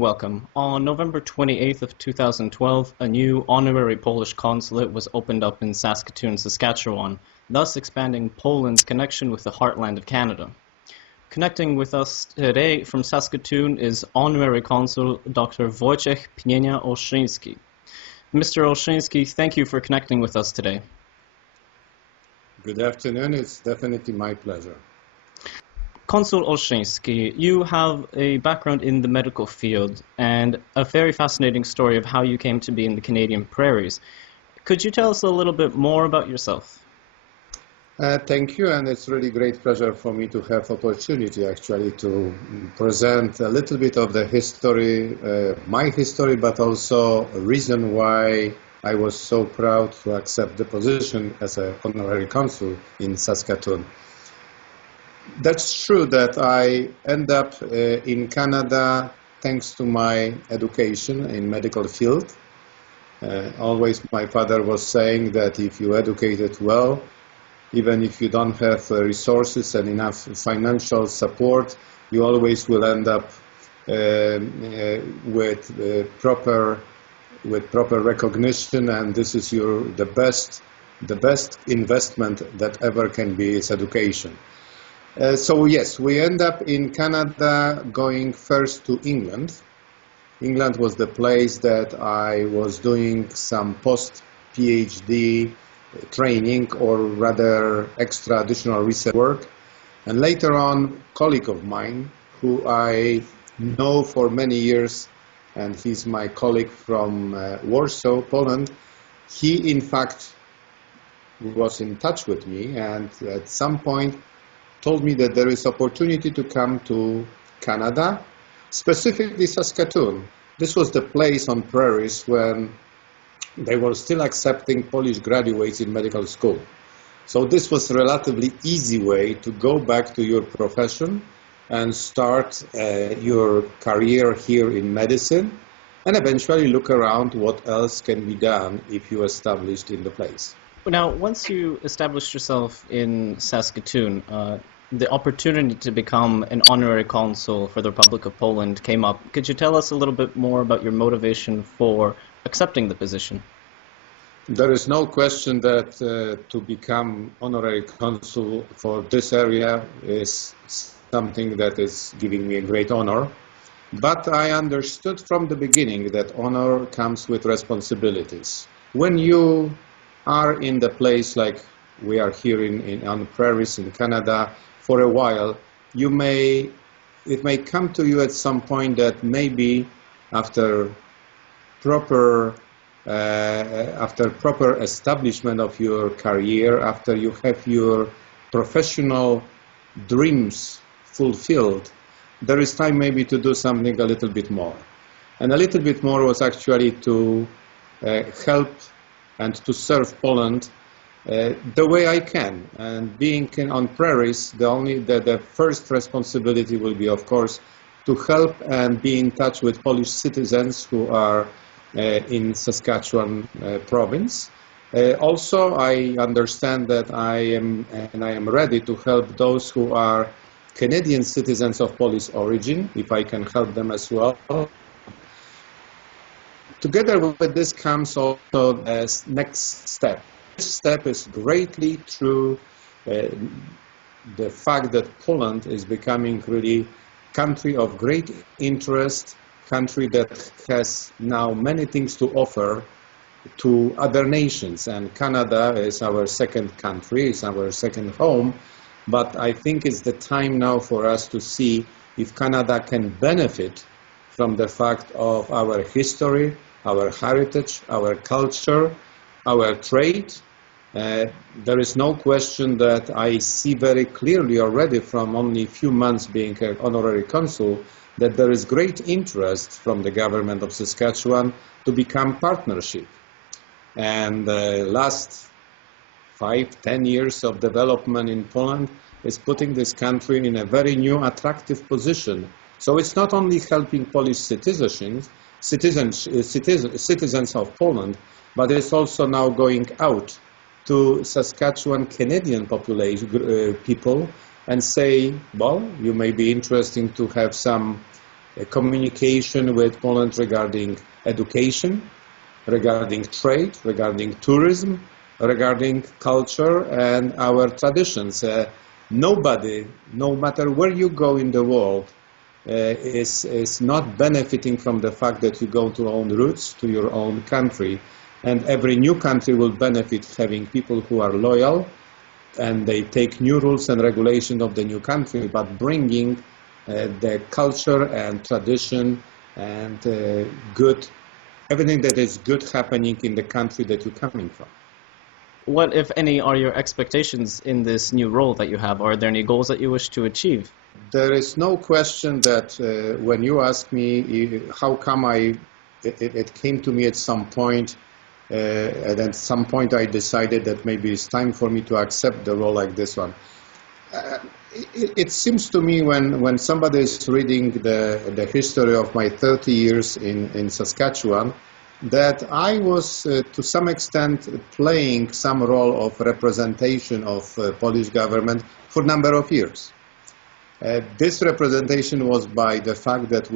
Welcome. On November 28th of 2012, a new honorary Polish consulate was opened up in Saskatoon, Saskatchewan, thus expanding Poland's connection with the heartland of Canada. Connecting with us today from Saskatoon is Honorary Consul Dr. Wojciech Pniejnia-Olszyński. Mr. Olszyński, thank you for connecting with us today. Good afternoon. It's definitely my pleasure. Consul Olszyński, you have a background in the medical field and a very fascinating story of how you came to be in the Canadian prairies. Could you tell us a little bit more about yourself? Thank you, and it's really great pleasure for me to have opportunity actually to present a little bit of the history, my history, but also a reason why I was so proud to accept the position as an honorary consul in Saskatoon. That's true that I end up in Canada thanks to my education in medical field. Always my father was saying that if you educated well, even if you don't have resources and enough financial support, you always will end up with proper recognition, and this is the best investment that ever can be is education. So yes, we end up in Canada going first to England. England was the place that I was doing some post-PhD training, or rather extra additional research work. And later on, a colleague of mine, who I know for many years, and he's my colleague from Warsaw, Poland, he in fact was in touch with me, and at some point told me that there is opportunity to come to Canada, specifically Saskatoon. This was the place on prairies when they were still accepting Polish graduates in medical school. So this was a relatively easy way to go back to your profession and start your career here in medicine, and eventually look around what else can be done if you established in the place. Now, once you established yourself in Saskatoon, the opportunity to become an honorary consul for the Republic of Poland came up. Could you tell us a little bit more about your motivation for accepting the position? There is no question that to become honorary consul for this area is something that is giving me a great honor. But I understood from the beginning that honor comes with responsibilities. When you are in the place like we are here on the prairies in Canada for a while, it may come to you at some point that maybe after proper establishment of your career, after you have your professional dreams fulfilled, there is time maybe to do something a little bit more. And a little bit more was actually to help and to serve Poland the way I can. And being on prairies, the first responsibility will be, of course, to help and be in touch with Polish citizens who are in Saskatchewan province. Also, I understand that I am ready to help those who are Canadian citizens of Polish origin, if I can help them as well. Together with this comes also as next step. This step is greatly through the fact that Poland is becoming really country of great interest, country that has now many things to offer to other nations. And Canada is our second country, is our second home. But I think it's the time now for us to see if Canada can benefit from the fact of our history, our heritage, our culture, our trade. There is no question that I see very clearly already from only a few months being an honorary consul that there is great interest from the government of Saskatchewan to become partnership. And the last 5-10 years of development in Poland is putting this country in a very new, attractive position. So it's not only helping Polish citizens of Poland, but it's also now going out to Saskatchewan Canadian population people and say, well, you may be interested to have some communication with Poland regarding education, regarding trade, regarding tourism, regarding culture and our traditions. Nobody, no matter where you go in the world, is not benefiting from the fact that you go to your own roots, to your own country. And every new country will benefit having people who are loyal and they take new rules and regulations of the new country, but bringing the culture and tradition and everything that is good happening in the country that you're coming from. What, if any, are your expectations in this new role that you have? Are there any goals that you wish to achieve? There is no question that when you ask me how come it came to me at some point, and at some point I decided that maybe it's time for me to accept the role like this one. It seems to me when somebody is reading the history of my 30 years in Saskatchewan, that I was to some extent playing some role of representation of Polish government for a number of years. This representation was by the fact that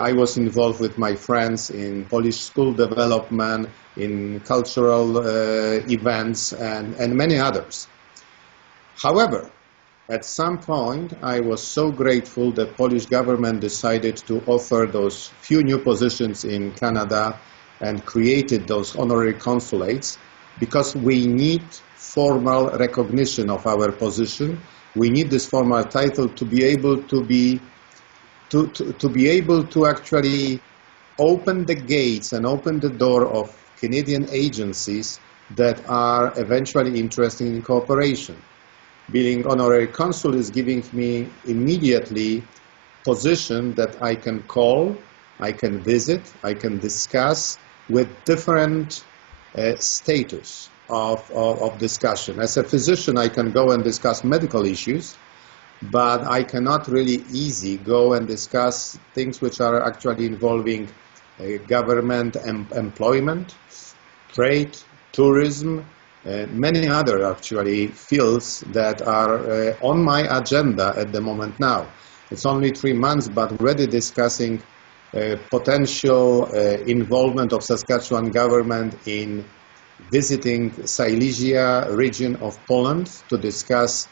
I was involved with my friends in Polish school development, in cultural events, and many others. However, at some point, I was so grateful that Polish government decided to offer those few new positions in Canada and created those honorary consulates, because we need formal recognition of our position. We need this formal title to be able to actually open the gates and open the door of Canadian agencies that are eventually interested in cooperation. Being honorary consul is giving me immediately position that I can call, I can visit, I can discuss with different status of discussion. As a physician, I can go and discuss medical issues, but I cannot really easily go and discuss things which are actually involving government employment, trade, tourism, many other actually fields that are on my agenda at the moment now. It's only 3 months, but already discussing potential involvement of Saskatchewan government in visiting Silesia region of Poland to discuss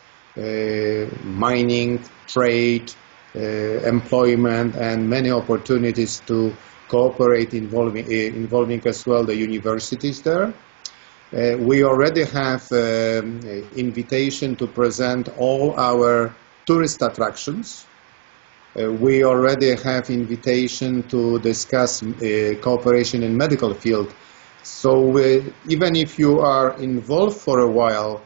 mining, trade, employment, and many opportunities to cooperate involving as well the universities there. We already have invitation to present all our tourist attractions. We already have invitation to discuss cooperation in medical field. So even if you are involved for a while,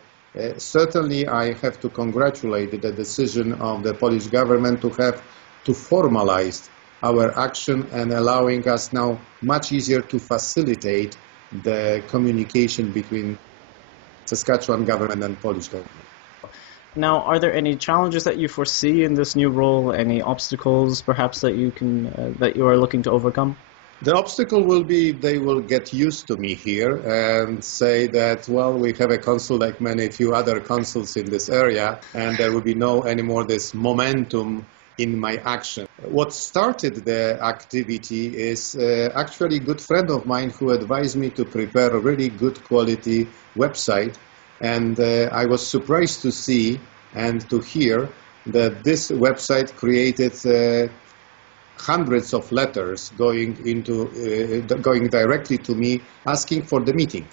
certainly I have to congratulate the decision of the Polish government to have to formalize our action and allowing us now much easier to facilitate the communication between Saskatchewan government and Polish government. Now, are there any challenges that you foresee in this new role? Any obstacles, perhaps, that you are looking to overcome? The obstacle will be they will get used to me here and say that, well, we have a consul like many few other consuls in this area, and there will be no anymore this momentum in my action. What started the activity is actually a good friend of mine who advised me to prepare a really good quality website, and I was surprised to see and to hear that this website created hundreds of letters going directly to me asking for the meeting.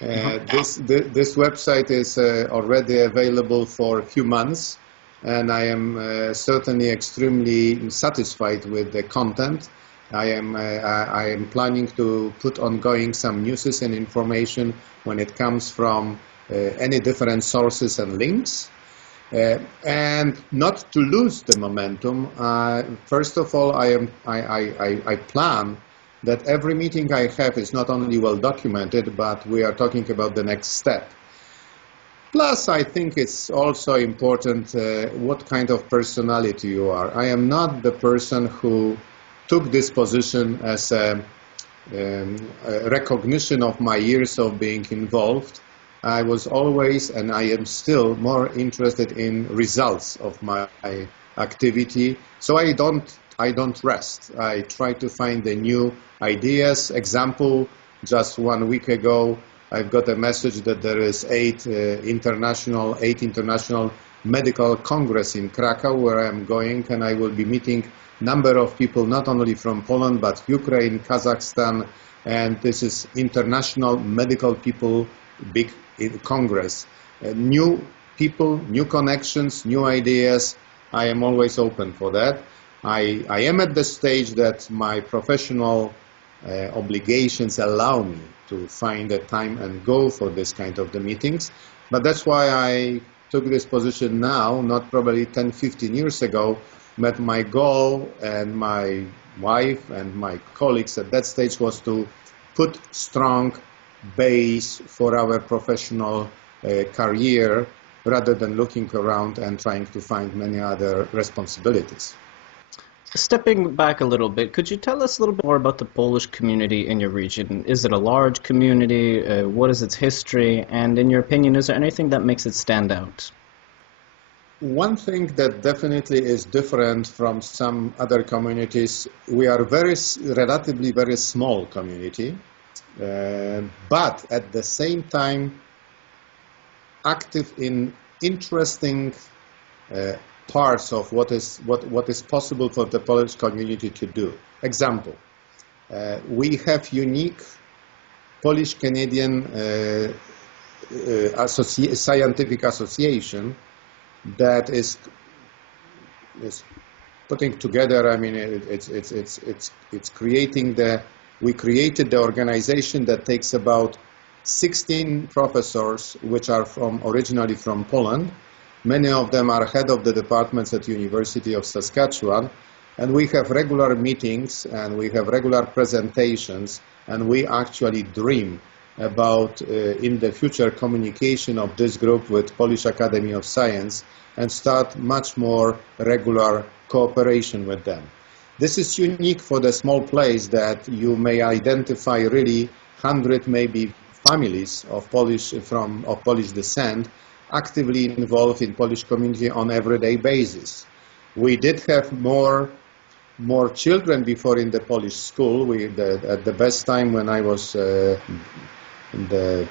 This website is already available for a few months, and I am certainly extremely satisfied with the content. I am planning to put ongoing some news and information when it comes from any different sources and links. And not to lose the momentum, first of all, I plan that every meeting I have is not only well documented, but we are talking about the next step. Plus, I think it's also important what kind of personality you are. I am not the person who took this position as a recognition of my years of being involved, I was always, and I am still, more interested in results of my activity. So I don't rest. I try to find the new ideas. Example, just 1 week ago, I've got a message that there is eight international medical congress in Krakow, where I'm going, and I will be meeting number of people, not only from Poland, but Ukraine, Kazakhstan, and this is international medical people, big congress. New people, new connections, new ideas. I am always open for that. I am at the stage that my professional obligations allow me to find a time and go for this kind of the meetings, but that's why I took this position now, not probably 10, 15 years ago. But my goal, and my wife and my colleagues at that stage, was to put strong base for our professional career, rather than looking around and trying to find many other responsibilities. Stepping back a little bit, could you tell us a little bit more about the Polish community in your region? Is it a large community? What is its history? And in your opinion, is there anything that makes it stand out? One thing that definitely is different from some other communities, we are relatively very small community, but at the same time active in interesting parts of what is possible for the Polish community to do. Example, we have unique Polish-Canadian scientific association that is putting together. I mean, it's creating we created the organization that takes about 16 professors, which are originally from Poland. Many of them are head of the departments at University of Saskatchewan, and we have regular meetings and we have regular presentations, and we actually dream about in the future communication of this group with Polish Academy of Science and start much more regular cooperation with them. This is unique for the small place that you may identify really 100 maybe families of Polish descent actively involved in Polish community on everyday basis. We did have more children before in the Polish school. At the best time when I was the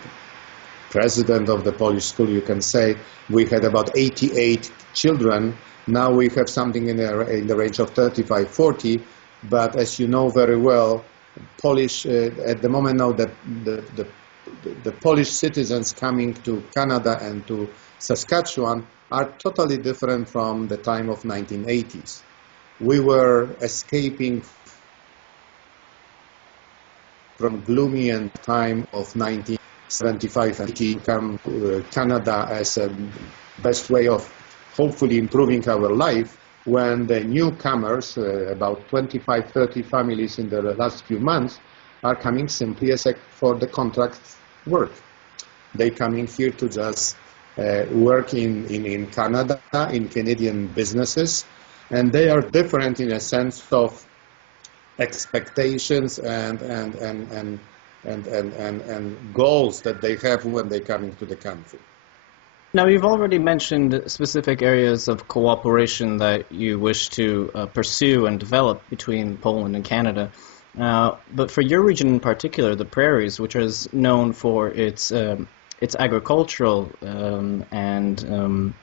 president of the Polish school, you can say, we had about 88 children. Now we have something in the range of 35, 40. But as you know very well, Polish at the moment now that the Polish citizens coming to Canada and to Saskatchewan are totally different from the time of 1980s. We were escaping from gloomy and time of 1975 and come Canada as a best way of hopefully improving our life, when the newcomers, about 25, 30 families in the last few months, are coming simply for the contract work. They coming here to just work in Canada, in Canadian businesses, and they are different in a sense of expectations and goals that they have when they come into the country. Now, you've already mentioned specific areas of cooperation that you wish to pursue and develop between Poland and Canada. But for your region in particular, the prairies, which is known for its agricultural and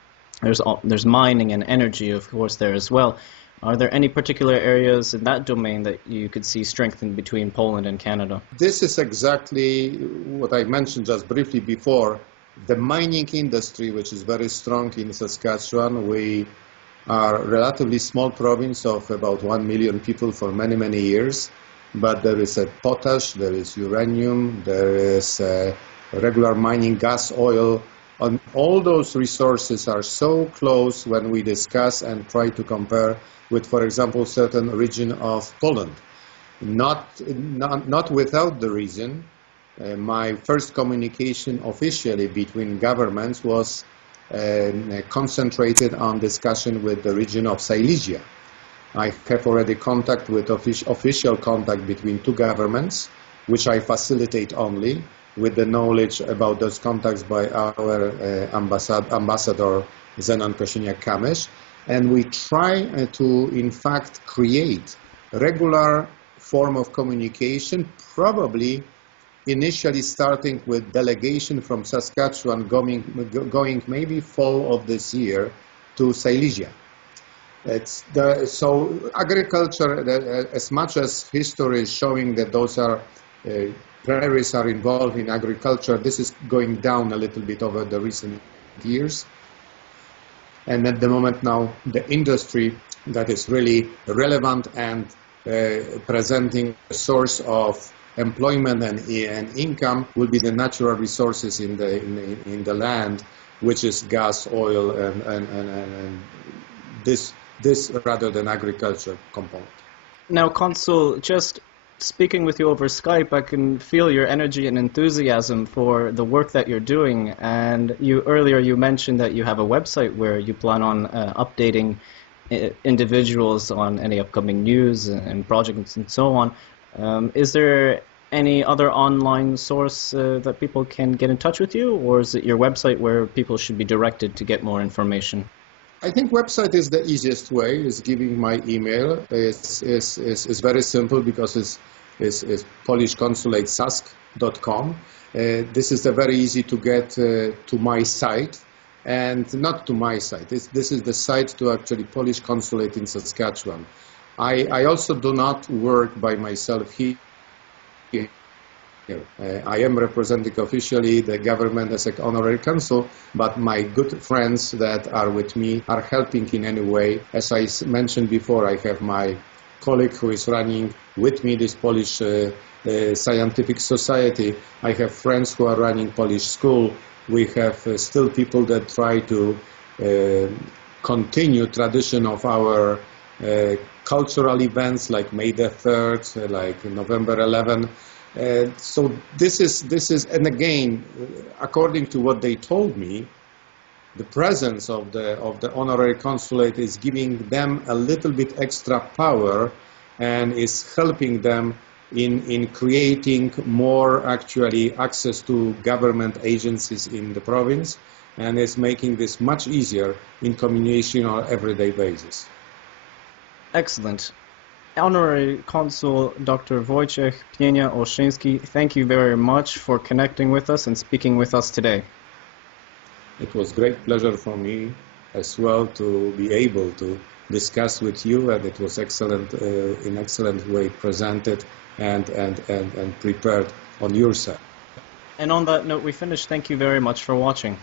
there's mining and energy, of course, there as well. Are there any particular areas in that domain that you could see strengthened between Poland and Canada? This is exactly what I mentioned just briefly before. The mining industry, which is very strong in Saskatchewan. We are a relatively small province of about 1 million people for many, many years. But there is a potash, there is uranium, there is regular mining gas, oil. And all those resources are so close when we discuss and try to compare with, for example, certain region of Poland. Not without the reason. My first communication officially between governments was concentrated on discussion with the region of Silesia. I have already official contact between two governments, which I facilitate only with the knowledge about those contacts by our ambassador Zenon Kosiniak-Kamysz. And we try to, in fact, create regular form of communication, probably initially starting with delegation from Saskatchewan going maybe fall of this year to Silesia. So agriculture, as much as history is showing that those are prairies are involved in agriculture, this is going down a little bit over the recent years. And at the moment now, the industry that is really relevant and presenting a source of employment and income will be the natural resources in the land, which is gas, oil, and this rather than agriculture component. Now, Consul, just speaking with you over Skype, I can feel your energy and enthusiasm for the work that you're doing. And earlier you mentioned that you have a website where you plan on updating individuals on any upcoming news and projects and so on. Is there any other online source that people can get in touch with you, or is it your website where people should be directed to get more information? I think website is the easiest way. Is giving my email. It's very simple because it's Polish Consulate Sask.com. This is very easy to get to my site, and not to my site. This is the site to actually Polish Consulate in Saskatchewan. I also do not work by myself here. I am representing officially the government as an honorary consul, but my good friends that are with me are helping in any way. As I mentioned before, I have my colleague who is running with me this Polish scientific society. I have friends who are running Polish school. We have still people that try to continue tradition of our cultural events like May the 3rd, like November 11. So this is, and again, according to what they told me, the presence of the honorary consulate is giving them a little bit extra power and is helping them in creating more actually access to government agencies in the province, and is making this much easier in communication on an everyday basis. Excellent. Honorary Consul Dr. Wojciech Pniejnia-Olszyński, thank you very much for connecting with us and speaking with us today. It was great pleasure for me as well to be able to discuss with you, and it was excellent, in excellent way presented and prepared on your side. And on that note, we finish. Thank you very much for watching.